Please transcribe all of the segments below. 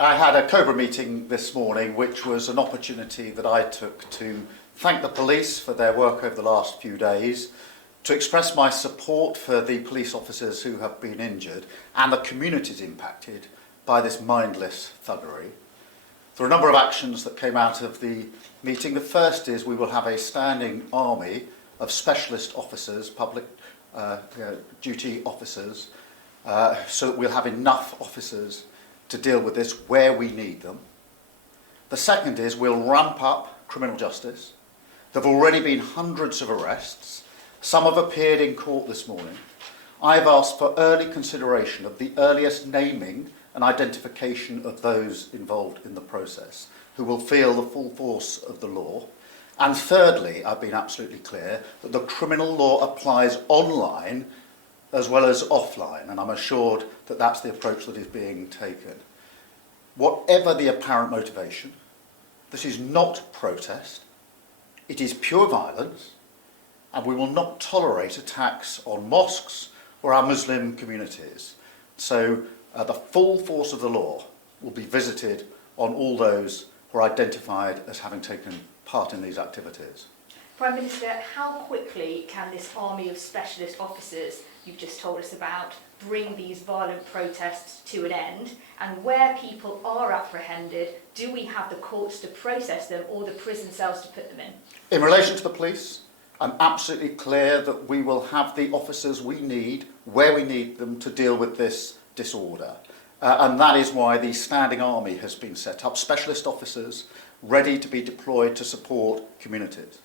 I had a Cobra meeting this morning, which was an opportunity that I took to thank the police for their work over the last few days, to express my support for the police officers who have been injured and the communities impacted by this mindless thuggery. There are a number of actions that came out of the meeting. The first is we will have a standing army of specialist officers, public duty officers, so that we'll have enough officers to deal with this where we need them. The second is we'll ramp up criminal justice. There have already been hundreds of arrests. Some have appeared in court this morning. I've asked for early consideration of the earliest naming and identification of those involved in the process who will feel the full force of the law. And thirdly, I've been absolutely clear that the criminal law applies online as well as offline, and I'm assured that that's the approach that is being taken. Whatever the apparent motivation, this is not protest, it is pure violence, and we will not tolerate attacks on mosques or our Muslim communities. So the full force of the law will be visited on all those who are identified as having taken part in these activities. Prime Minister, how quickly can this army of specialist officers you've just told us about bring these violent protests to an end? And where people are apprehended, do we have the courts to process them or the prison cells to put them in? In relation to the police, I'm absolutely clear that we will have the officers we need, where we need them, to deal with this disorder. And that is why the standing army has been set up, specialist officers ready to be deployed to support communities.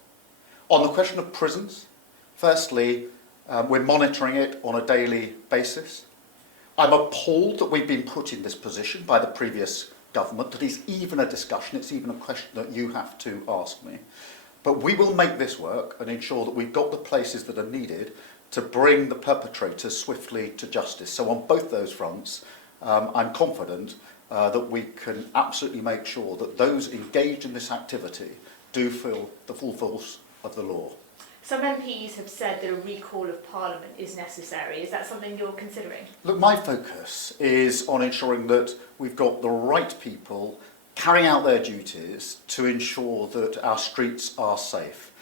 On the question of prisons, firstly, we're monitoring it on a daily basis. I'm appalled that we've been put in this position by the previous government. That is even a discussion, it's even a question that you have to ask me. But we will make this work and ensure that we've got the places that are needed to bring the perpetrators swiftly to justice. So on both those fronts, I'm confident that we can absolutely make sure that those engaged in this activity do feel the full force of the law. Some MPs have said that a recall of Parliament is necessary. Is that something you're considering? Look, my focus is on ensuring that we've got the right people carrying out their duties to ensure that our streets are safe.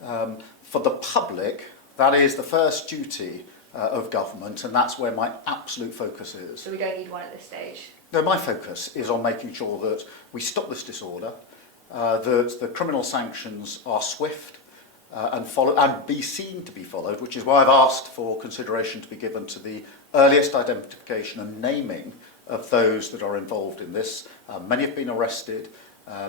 For the public, that is the first duty of government, and that's where my absolute focus is. So we don't need one at this stage? No, my focus is on making sure that we stop this disorder, that the criminal sanctions are swift and follow and be seen to be followed, which is why I've asked for consideration to be given to the earliest identification and naming of those that are involved in this. Many have been arrested,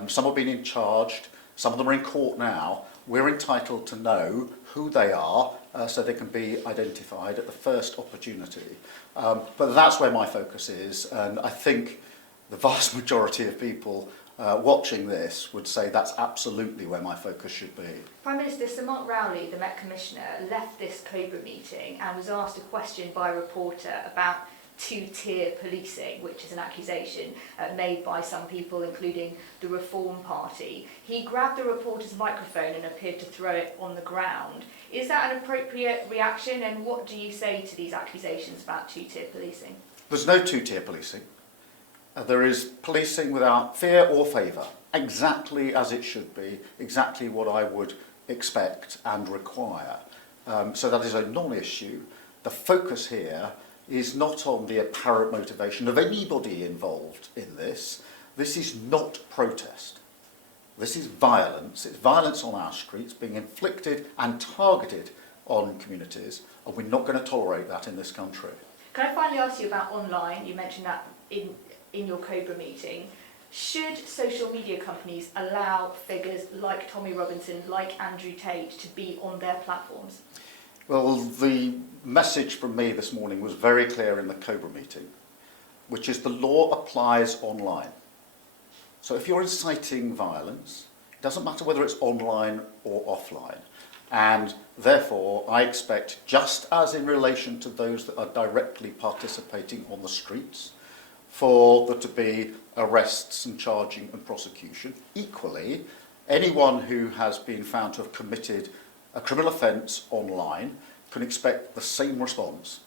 some have been charged, some of them are in court now. We're entitled to know who they are so they can be identified at the first opportunity. But that's where my focus is, and I think the vast majority of people watching this would say that's absolutely where my focus should be. Prime Minister, Sir Mark Rowley, the Met Commissioner, left this Cobra meeting and was asked a question by a reporter about two-tier policing, which is an accusation made by some people, including the Reform Party. He grabbed the reporter's microphone and appeared to throw it on the ground. Is that an appropriate reaction, and what do you say to these accusations about two-tier policing? There's no two-tier policing. There is policing without fear or favour, exactly as it should be, exactly what I would expect and require. So that is a non-issue. The focus here is not on the apparent motivation of anybody involved in this. This is not protest. This is violence. It's violence on our streets being inflicted and targeted on communities, and we're not going to tolerate that in this country. Can I finally ask you about online? You mentioned that in your Cobra meeting. Should social media companies allow figures like Tommy Robinson, like Andrew Tate, to be on their platforms? Well, the message from me this morning was very clear in the Cobra meeting, which is the law applies online. So if you're inciting violence, it doesn't matter whether it's online or offline. And therefore, I expect, just as in relation to those that are directly participating on the streets, for there to be arrests and charging and prosecution. Equally, anyone who has been found to have committed a criminal offence online can expect the same response